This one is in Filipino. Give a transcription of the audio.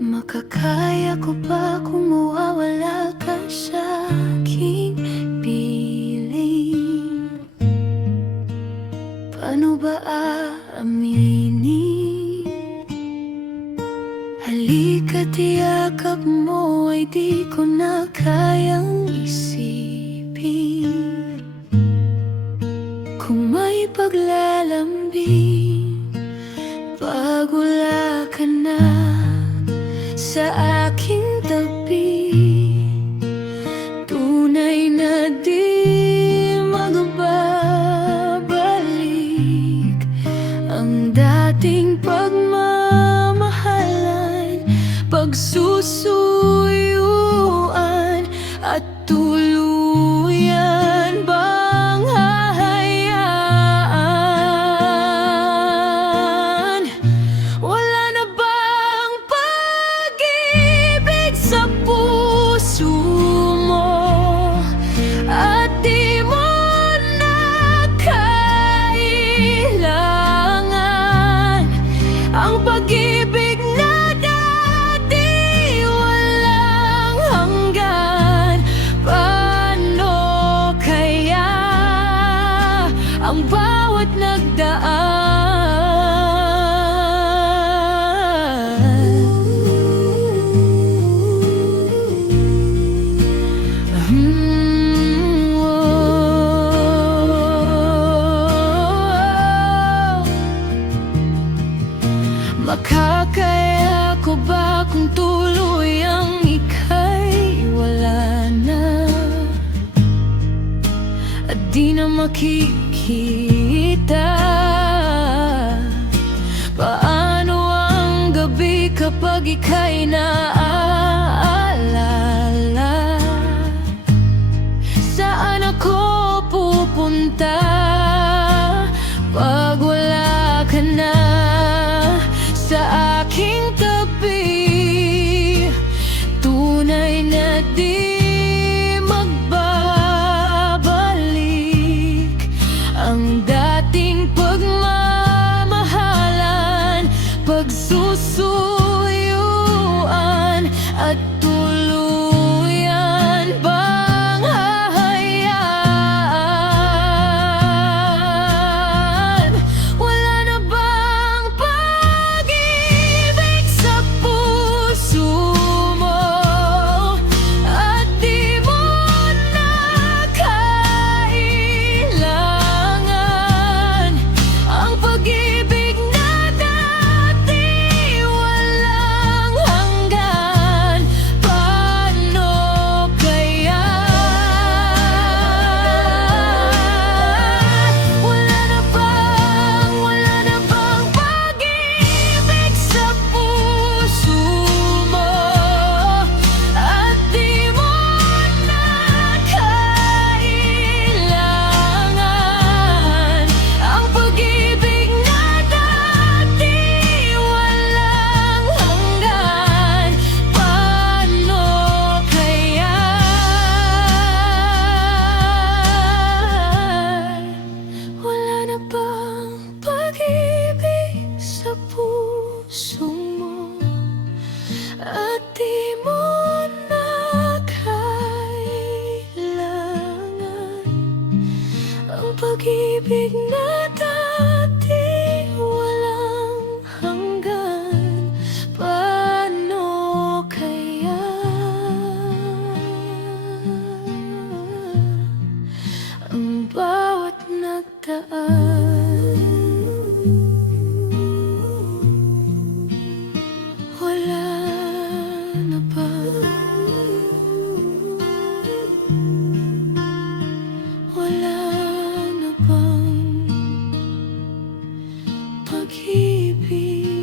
Makakaya ko ba kung mawawala ka sa aking piling? Paano ba aaminin? Halika't iyakap mo ay di ko na kayang isipin. Kung may paglalambing pag wala ka na sa aking tabi, tunay na di magbabalik ang dating pagmamahalan, pagsusuyuan at tuluyan bang hahayaan? Wala na bang pag-ibig sa puso mo at di mo na kailangan ang pag-ibig na dati walang hanggan? Paano kaya ang bawat nagdaan? Makakaya ko ba kung tuluyang ika'y wala na at di na makikita? Paano ang gabi kapag ika'y naaalala? Saan ako pupunta pag wala ka na sa aking tabi? Tunay na di magbabalik ang dating pagmamahalan, pagsusuyuan at tuluyan bang hahayaan? Wala na bang pag-ibig sa puso mo at di mo na kailangan ang pag-ibig na dati walang hanggan? Paano kaya? Wala na bang pag-ibig sa puso mo at di mo na kailangan ang pag-ibig na dati walang hanggan? Paano kaya? Wala na bang pag-ibig sa puso mo at di mo na kailangan ang pag-ibig na dati walang hanggan? Paano kaya ang bawat nagdaan? Wala na ba? Wala na bang pag-ibig?